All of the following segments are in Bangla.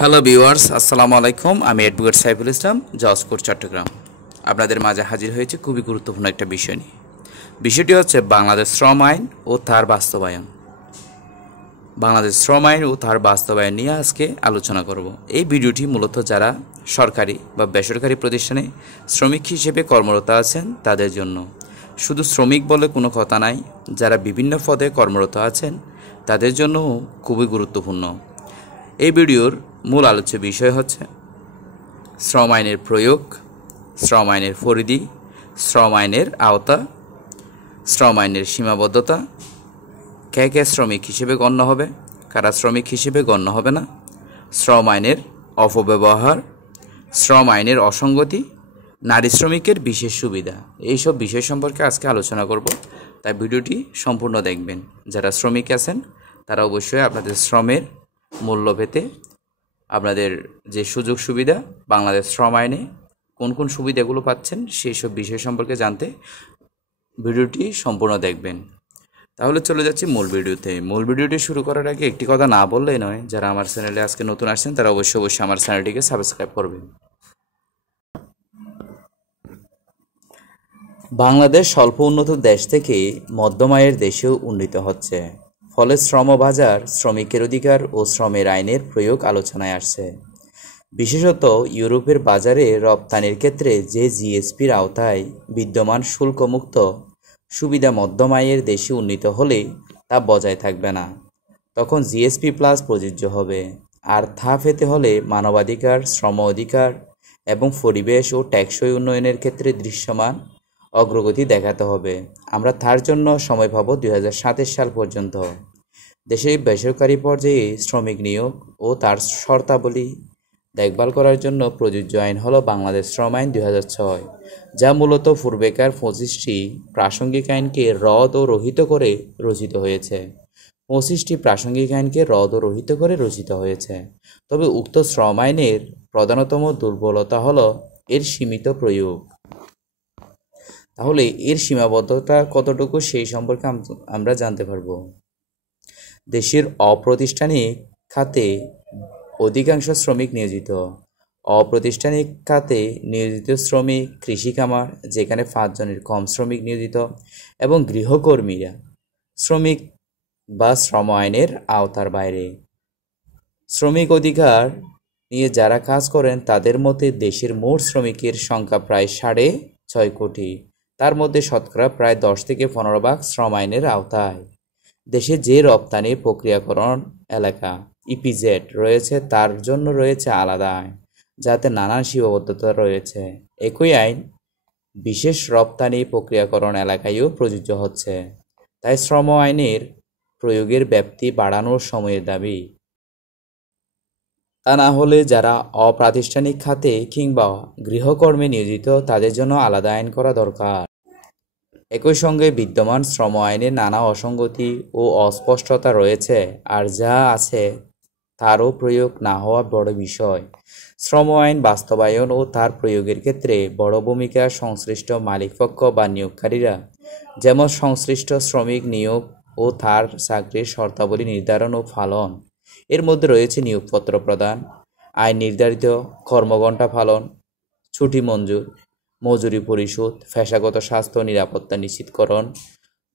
হ্যালো ভিউয়ার্স, আসসালামু আলাইকুম। আমি অ্যাডভোকেট সাইফুল ইসলাম, জজ কোর্ট চট্টগ্রাম। আপনাদের মাঝে হাজির হয়েছে খুবই গুরুত্বপূর্ণ একটা বিষয় নিয়ে। বিষয়টি হচ্ছে বাংলাদেশ শ্রম আইন ও তার বাস্তবায়ন। বাংলাদেশ শ্রম আইন ও তার বাস্তবায়ন নিয়ে আজকে আলোচনা করব। এই ভিডিওটি মূলত যারা সরকারি বা বেসরকারি প্রতিষ্ঠানে শ্রমিক হিসেবে কর্মরত আছেন তাদের জন্য। শুধু শ্রমিক বলে কোনো কথা নাই, যারা বিভিন্ন পদে কর্মরত আছেন তাদের জন্যও খুবই গুরুত্বপূর্ণ। এই ভিডিওর মূল আলোচ্য বিষয় হচ্ছে শ্রম আইনের প্রয়োগ, শ্রম আইনের পরিধি, শ্রম আইনের আওতা, শ্রম আইনের সীমাবদ্ধতা, কে কে শ্রমিক হিসেবে গণ্য হবে, কারা শ্রমিক হিসেবে গণ্য হবে না, শ্রম আইনের অপব্যবহার, শ্রম আইনের অসঙ্গতি, নারী শ্রমিকের বিশেষ সুবিধা, এইসব বিষয় সম্পর্কে আজকে আলোচনা করব। তাই ভিডিওটি সম্পূর্ণ দেখবেন। যারা শ্রমিক আছেন তারা অবশ্যই আপনাদের শ্রমের মূল্য পেতে, আপনাদের যে সুযোগ সুবিধা বাংলাদেশ শ্রম আইনে কোন কোন সুবিধাগুলো পাচ্ছেন সেই সব বিষয় সম্পর্কে জানতে ভিডিওটি সম্পূর্ণ দেখবেন। তাহলে চলে যাচ্ছি মূল ভিডিওতে। মূল ভিডিওটি শুরু করার আগে একটি কথা না বললেই নয়, যারা আমার চ্যানেলে আজকে নতুন আসছেন তারা অবশ্যই আমার চ্যানেলটিকে সাবস্ক্রাইব করবেন। বাংলাদেশ স্বল্প উন্নত দেশ থেকে মধ্যম আয়ের দেশেও উন্নীত হচ্ছে, ফলে শ্রম বাজার, শ্রমিকের অধিকার ও শ্রমের আইনের প্রয়োগ আলোচনায় আসছে। বিশেষত ইউরোপের বাজারে রপ্তানির ক্ষেত্রে যে জিএসপির আওতায় বিদ্যমান শুল্কমুক্ত সুবিধা মধ্যম আয়ের দেশে উন্নীত হলে তা বজায় থাকবে না, তখন জিএসপি প্লাস প্রযোজ্য হবে। আর তা পেতে হলে মানবাধিকার, শ্রম অধিকার এবং পরিবেশ ও টেকসই উন্নয়নের ক্ষেত্রে দৃশ্যমান অগ্রগতি দেখাতে হবে। আমরা তার জন্য সময় পাব 2027 সাল পর্যন্ত। দেশে বেসরকারি পর্যায়ে শ্রমিক নিয়োগ ও তার শর্তাবলী দেখভাল করার জন্য প্রযোজ্য আইন হলো বাংলাদেশ শ্রম আইন 2006, যা মূলত পূর্বেকার 25টি প্রাসঙ্গিক আইনকে রদ ও রহিত করে রচিত হয়েছে। 25টি প্রাসঙ্গিক আইনকে রদ ও রহিত করে রচিত হয়েছে। তবে উক্ত শ্রম আইনের প্রধানতম দুর্বলতা হলো এর সীমিত প্রয়োগ। তাহলে এর সীমাবদ্ধতা কতটুকু সেই সম্পর্কে আমরা জানতে পারব। দেশের অপ্রাতিষ্ঠানিক খাতে অধিকাংশ শ্রমিক নিয়োজিত। অপ্রাতিষ্ঠানিক খাতে নিয়োজিত শ্রমিক, কৃষি খামার যেখানে 5 জনের কম শ্রমিক নিয়োজিত, এবং গৃহকর্মীরা শ্রমিক বা শ্রম আইনের আওতার বাইরে। শ্রমিক অধিকার নিয়ে যারা কাজ করেন তাদের মধ্যে দেশের মোট শ্রমিকের সংখ্যা প্রায় 6.5 কোটি। তার মধ্যে শতকরা প্রায় 10 থেকে 15% শ্রম আইনের আওতায়। দেশে যে রপ্তানি প্রক্রিয়াকরণ এলাকা ইপিজেড রয়েছে তার জন্য রয়েছে আলাদা আইন, যাতে নানান সীমাবদ্ধতা রয়েছে। একই আইন বিশেষ রপ্তানি প্রক্রিয়াকরণ এলাকায়ও প্রযোজ্য হচ্ছে। তাই শ্রম আইনের প্রয়োগের ব্যাপ্তি বাড়ানোর সময়ের দাবি। তা না হলে যারা অপ্রাতিষ্ঠানিক খাতে কিংবা গৃহকর্মে নিয়োজিত তাদের জন্য আলাদা আইন করা দরকার। একই সঙ্গে বিদ্যমান শ্রম আইনে নানা অসঙ্গতি ও অস্পষ্টতা রয়েছে, আর যা আছে তারও প্রয়োগ না হওয়া বড় বিষয়। শ্রম আইন বাস্তবায়ন ও তার প্রয়োগের ক্ষেত্রে বড় ভূমিকা সংশ্লিষ্ট মালিকপক্ষ বা নিয়োগকারীরা, যেমন সংশ্লিষ্ট শ্রমিক নিয়োগ ও তার চাকরির শর্তাবলী নির্ধারণ ও পালন। এর মধ্যে রয়েছে নিয়োগপত্র প্রদান, আইন নির্ধারিত কর্মঘণ্টা পালন, ছুটি মঞ্জুর, মজুরি পরিশোধ, পেশাগত স্বাস্থ্য নিরাপত্তা নিশ্চিতকরণ,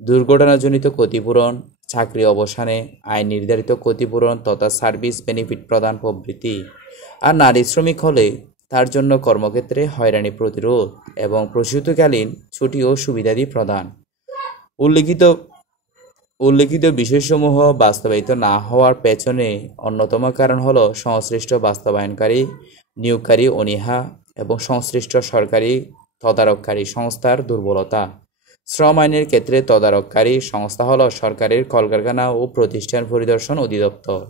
দুর্ঘটনাজনিত ক্ষতিপূরণ, চাকরি অবসানে আইন নির্ধারিত ক্ষতিপূরণ তথা সার্ভিস বেনিফিট প্রদান প্রভৃতি। আর নারী শ্রমিক হলে তার জন্য কর্মক্ষেত্রে হয়রানি প্রতিরোধ এবং প্রসূতিকালীন ছুটি ও সুবিধাদি প্রদান। উল্লিখিত বিষয়সমূহ বাস্তবায়িত না হওয়ার পেছনে অন্যতম কারণ হল সংশ্লিষ্ট বাস্তবায়নকারী, নিয়োগকারী অনীহা এবং সংশ্লিষ্ট সরকারি তদারককারী সংস্থার দুর্বলতা। শ্রম আইনের ক্ষেত্রে তদারককারী সংস্থা হল সরকারের কলকারখানা ও প্রতিষ্ঠান পরিদর্শন অধিদপ্তর।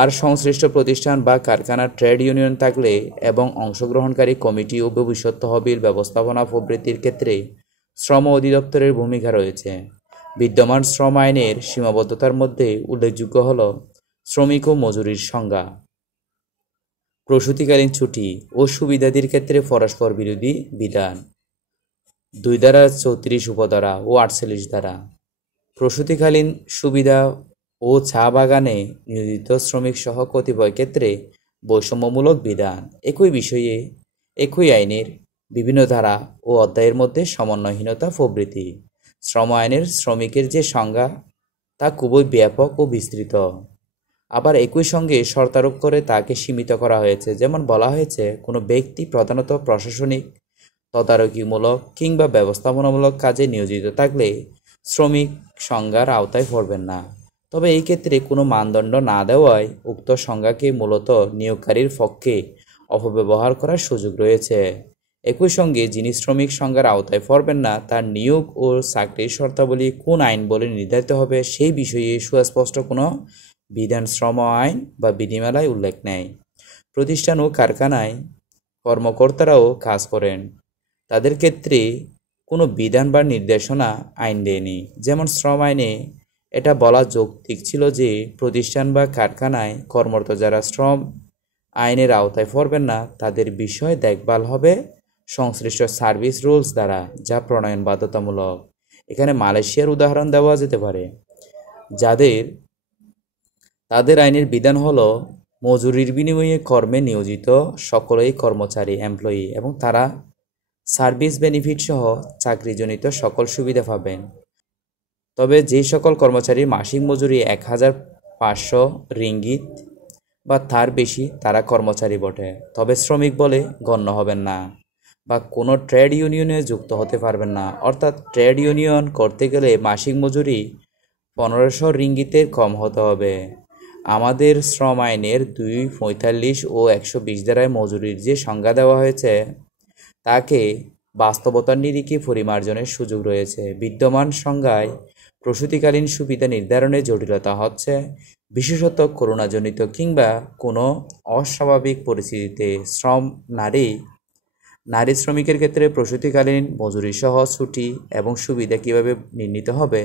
আর সংশ্লিষ্ট প্রতিষ্ঠান বা কারখানার ট্রেড ইউনিয়ন থাকলে এবং অংশগ্রহণকারী কমিটি ও ভবিষ্যৎ তহবিল ব্যবস্থাপনা প্রভৃতির ক্ষেত্রে শ্রম অধিদপ্তরের ভূমিকা রয়েছে। বিদ্যমান শ্রম আইনের সীমাবদ্ধতার মধ্যে উল্লেখযোগ্য হল শ্রমিক ও মজুরির সংজ্ঞা, প্রসূতিকালীন ছুটি ও সুবিধাদির ক্ষেত্রে পরস্পর বিরোধী বিধান, 2 ধারা 34 উপধারা ও 48 ধারা, প্রসূতিকালীন সুবিধা ও চা বাগানে নিয়োজিত শ্রমিক সহ কতিপয় ক্ষেত্রে বৈষম্যমূলক বিধান, একই বিষয়ে একই আইনের বিভিন্ন ধারা ও অধ্যায়ের মধ্যে সমন্বয়হীনতা প্রভৃতি। শ্রম আইনের শ্রমিকের যে সংজ্ঞা তা খুবই ব্যাপক ও বিস্তৃত। আবার একই সঙ্গে শর্তারোপ করে তাকে সীমিত করা হয়েছে। যেমন বলা হয়েছে, কোনো ব্যক্তি প্রধানত প্রশাসনিক, তদারকিমূলক কিংবা ব্যবস্থাপনামূলক কাজে নিয়োজিত থাকলে শ্রমিক সংজ্ঞার আওতায় পড়বেন না। তবে এই ক্ষেত্রে কোনো মানদণ্ড না দেওয়ায় উক্ত সংজ্ঞাকে মূলত নিয়োগকারীর পক্ষে অপব্যবহার করার সুযোগ রয়েছে। একই সঙ্গে যিনি শ্রমিক সংজ্ঞার আওতায় পড়বেন না, তার নিয়োগ ও চাকরির শর্তাবলী কোন আইন বলে নির্ধারিত হবে সেই বিষয়ে সুস্পষ্ট কোনো বিধান শ্রম আইন বা বিধিমালায় উল্লেখ নেই। প্রতিষ্ঠান ও কারখানায় কর্মকর্তারাও কাজ করেন, তাদের ক্ষেত্রে কোনো বিধান বা নির্দেশনা আইন দেয়নি। যেমন শ্রম আইনে এটা বলা যৌক্তিক ছিল যে প্রতিষ্ঠান বা কারখানায় কর্মরত যারা শ্রম আইনের আওতায় পড়বেন না, তাদের বিষয় দেখভাল হবে সংশ্লিষ্ট সার্ভিস রুলস দ্বারা, যা প্রণয়ন বাধ্যতামূলক। এখানে মালয়েশিয়ার উদাহরণ দেওয়া যেতে পারে, তাদের আইনের বিধান হলো মজুরির বিনিময়ে কর্মে নিয়োজিত সকলেই কর্মচারী এমপ্লয়ি এবং তারা সার্ভিস বেনিফিট সহ চাকরিজনিত সকল সুবিধা পাবেন। তবে যে সকল কর্মচারীর মাসিক মজুরি ১,৫০০ রিঙ্গিত বা তার বেশি তারা কর্মচারী বটে, তবে শ্রমিক বলে গণ্য হবেন না বা কোনো ট্রেড ইউনিয়নে যুক্ত হতে পারবেন না। অর্থাৎ ট্রেড ইউনিয়ন করতে গেলে মাসিক মজুরি ১৫০০ রিঙ্গিতের কম হতে হবে। আমাদের শ্রম আইনের ২৪৫ ও ১২০ ধারায় মজুরির যে সংজ্ঞা দেওয়া হয়েছে তাকে বাস্তবতার নিরিখে পরিমার্জনের সুযোগ রয়েছে। বিদ্যমান সংজ্ঞায় প্রসূতিকালীন সুবিধা নির্ধারণে জটিলতা হচ্ছে, বিশেষত করোনাজনিত কিংবা কোনো অস্বাভাবিক পরিস্থিতিতে নারী শ্রমিকের ক্ষেত্রে প্রসূতিকালীন মজুরিসহ ছুটি এবং সুবিধা কীভাবে নির্ণীত হবে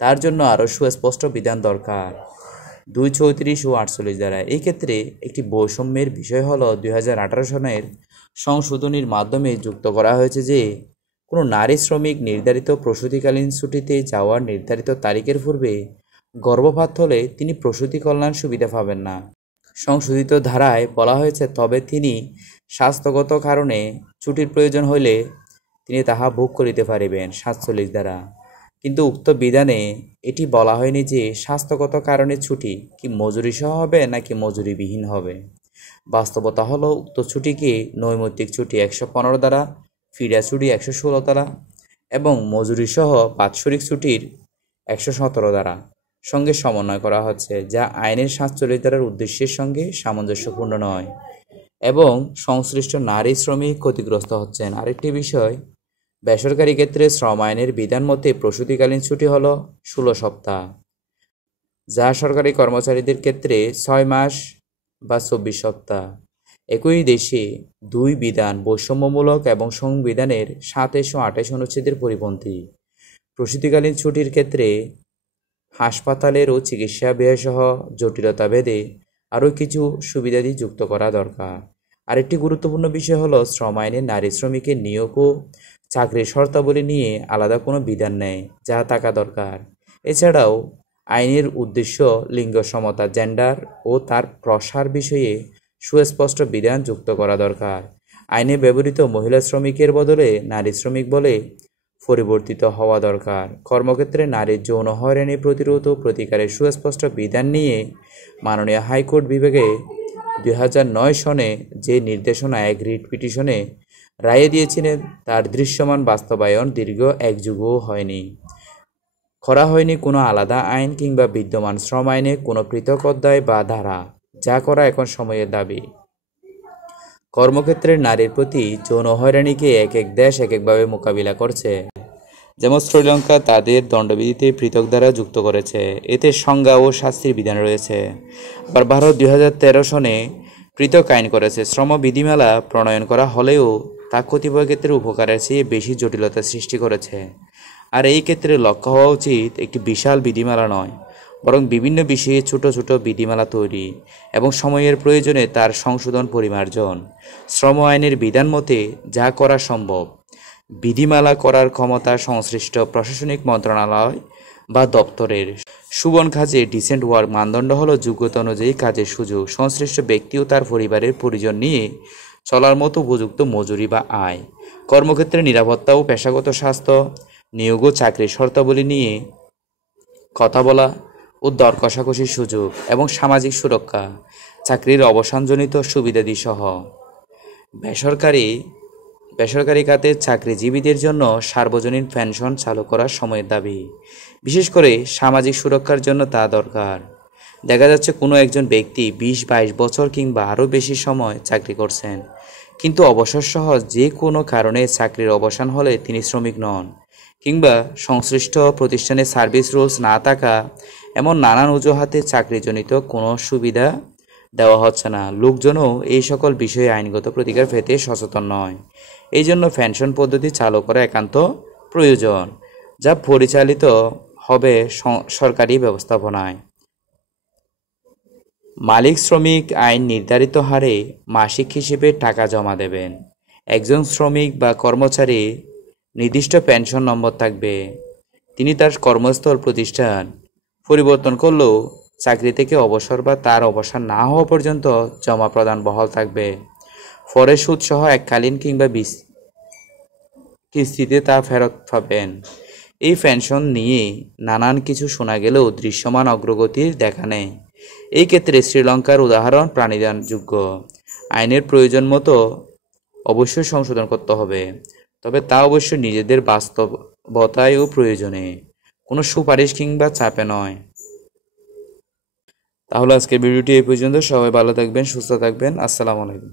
তার জন্য আরও সুস্পষ্ট বিধান দরকার। ২৩৪ ও ৪৮ ধারায় এই ক্ষেত্রে একটি বৈষম্যের বিষয় হলো ২০১৮ সনের সংশোধনীর মাধ্যমে যুক্ত করা হয়েছে যে কোনো নারী শ্রমিক নির্ধারিত প্রসূতিকালীন ছুটিতে যাওয়ার নির্ধারিত তারিখের পূর্বে গর্ভপাত হলে তিনি প্রসূতি কল্যাণ সুবিধা পাবেন না। সংশোধিত ধারায় বলা হয়েছে, তবে তিনি স্বাস্থ্যগত কারণে ছুটির প্রয়োজন হইলে তিনি তাহা ভোগ করিতে পারিবেন ৪৭ ধারা। কিন্তু উক্ত বিধানে এটি বলা হয়নি যে স্বাস্থ্যগত কারণে ছুটি কি মজুরি সহ হবে নাকি মজুরিবিহীন হবে। বাস্তবতা হলো উক্ত ছুটিকে নৈমিত্তিক ছুটি ১১৫ ধারা, ফিডা ছুটি ১১৬ ধারা এবং মজুরি সহ বাৎসরিক ছুটির ১১৭ ধারা সঙ্গে সমন্বয় করা হচ্ছে, যা আইনের ৪৭ ধারার উদ্দেশ্যের সঙ্গে সামঞ্জস্যপূর্ণ নয় এবং সংশ্লিষ্ট নারী শ্রমিক ক্ষতিগ্রস্ত হচ্ছেন। আরেকটি বিষয়, বেসরকারি ক্ষেত্রে শ্রম আইনের বিধান মতে প্রসূতিকালীন ছুটি হলো ১৬ সপ্তাহ, যা সরকারি কর্মচারীদের ক্ষেত্রে ৬ মাস বা ২৪ সপ্তাহ। একই দেশে দুই বিধান বৈষম্যমূলক এবং সংবিধানের ২৭ ও ২৮ অনুচ্ছেদের পরিপন্থী। প্রসূতিকালীন ছুটির ক্ষেত্রে হাসপাতালের ও চিকিৎসা ব্যয়সহ জটিলতা ভেদে আরও কিছু সুবিধাদি যুক্ত করা দরকার। আরেকটি গুরুত্বপূর্ণ বিষয় হলো শ্রম আইনে নারী শ্রমিকের নিয়োগ ও চাকরির শর্তাবলী নিয়ে আলাদা কোনো বিধান নেই, যা থাকা দরকার। এছাড়াও আইনের উদ্দেশ্য লিঙ্গ সমতা, জেন্ডার ও তার প্রসার বিষয়ে সুস্পষ্ট বিধান যুক্ত করা দরকার। আইনে ব্যবহৃত মহিলা শ্রমিকের বদলে নারী শ্রমিক বলে পরিবর্তিত হওয়া দরকার। কর্মক্ষেত্রে নারীর যৌন হয়রানি প্রতিরোধ ও প্রতিকারের সুস্পষ্ট বিধান নিয়ে মাননীয় হাইকোর্ট বিভাগে ২০০৯ সনে যে নির্দেশনা এক রিট পিটিশনে রায়ে দিয়েছিলেন তার দৃশ্যমান বাস্তবায়ন দীর্ঘ এক যুগও করা হয়নি কোনো আলাদা আইন কিংবা বিদ্যমান শ্রম আইনে কোনো পৃথক অধ্যায় বা ধারা, যা করা এখন সময়ের দাবি। কর্মক্ষেত্রে নারীর প্রতি যৌন হয়রানিকে এক এক দেশ এক একভাবে মোকাবিলা করছে। যেমন শ্রীলঙ্কা তাদের দণ্ডবিধিতে পৃথক ধারা যুক্ত করেছে, এতে সংজ্ঞা ও শাস্তির বিধান রয়েছে। আবার ভারত ২০১৩ সনে পৃথক আইন করেছে। শ্রম বিধিমালা প্রণয়ন করা হলেও তা কতিপয় ক্ষেত্রে উপকারের চেয়ে বেশি জটিলতা সৃষ্টি করেছে। আর এই ক্ষেত্রে লক্ষ্য হওয়া উচিত একটি বিশাল বিধিমালা নয়, বরং বিভিন্ন বিষয়ে ছোট ছোট বিধিমালা তৈরি এবং সময়ের প্রয়োজনে তার সংশোধন পরিমার্জন। শ্রম আইনের বিধান মতে যা করা সম্ভব, বিধিমালা করার ক্ষমতা সংশ্লিষ্ট প্রশাসনিক মন্ত্রণালয় বা দপ্তরের। সুবন কাজে ডিসেন্ট ওয়ার্ক মানদণ্ড হলো যোগ্যতা অনুযায়ী কাজের সুযোগ, সংশ্লিষ্ট ব্যক্তি ও তার পরিবারের পরিজন নিয়ে চলার মতো উপযুক্ত মজুরি বা আয়, কর্মক্ষেত্রে নিরাপত্তা ও পেশাগত স্বাস্থ্য, নিয়োগ ও চাকরির শর্তাবলী নিয়ে কথা বলা ও দর কষাকষির সুযোগ এবং সামাজিক সুরক্ষা, চাকরির অবসানজনিত সুবিধাদি সহ। বেসরকারি বেসরকারি খাতে চাকরিজীবীদের জন্য সার্বজনীন পেনশন চালু করার সময়ের দাবি, বিশেষ করে সামাজিক সুরক্ষার জন্য তা দরকার। দেখা যাচ্ছে কোনো একজন ব্যক্তি 20-22 বছর কিংবা আরও বেশি সময় চাকরি করছেন, কিন্তু অবসরসহ যে কোনো কারণে চাকরির অবসান হলে তিনি শ্রমিক নন, কিংবা সংশ্লিষ্ট প্রতিষ্ঠানে সার্ভিস রুলস না থাকা, এমন নানান অজুহাতে চাকরিজনিত কোনো সুবিধা দেওয়া হচ্ছে না। লোকজনও এই সকল বিষয়ে আইনগত প্রতিকার পেতে সচেতন নয়। এই জন্য পেনশন পদ্ধতি চালু করা একান্ত প্রয়োজন, যা পরিচালিত হবে সরকারি ব্যবস্থাপনায়। মালিক শ্রমিক আইন নির্ধারিত হারে মাসিক হিসেবে টাকা জমা দেবেন। একজন শ্রমিক বা কর্মচারী নির্দিষ্ট পেনশন নম্বর থাকবে। তিনি তার কর্মস্থল প্রতিষ্ঠান পরিবর্তন করলেও চাকরি থেকে অবসর বা তার অবসর না হওয়া পর্যন্ত জমা প্রদান বহাল থাকবে। পরে সুদসহ এককালীন কিংবা কিস্তিতে তা ফেরত পাবেন। এই পেনশন নিয়ে নানান কিছু শোনা গেলেও দৃশ্যমান অগ্রগতির দেখা নেই। এই ক্ষেত্রে শ্রীলঙ্কার উদাহরণ প্রাণীদানযোগ্য। আইনের প্রয়োজন মতো অবশ্যই সংশোধন করতে হবে, তবে তা অবশ্যই নিজেদের বাস্তবতায় ও প্রয়োজনে, কোনো সুপারিশ কিংবা চাপে নয়। তাহলে আজকের ভিডিওটি এই পর্যন্ত। সবাই ভালো থাকবেন, সুস্থ থাকবেন। আসসালামু আলাইকুম।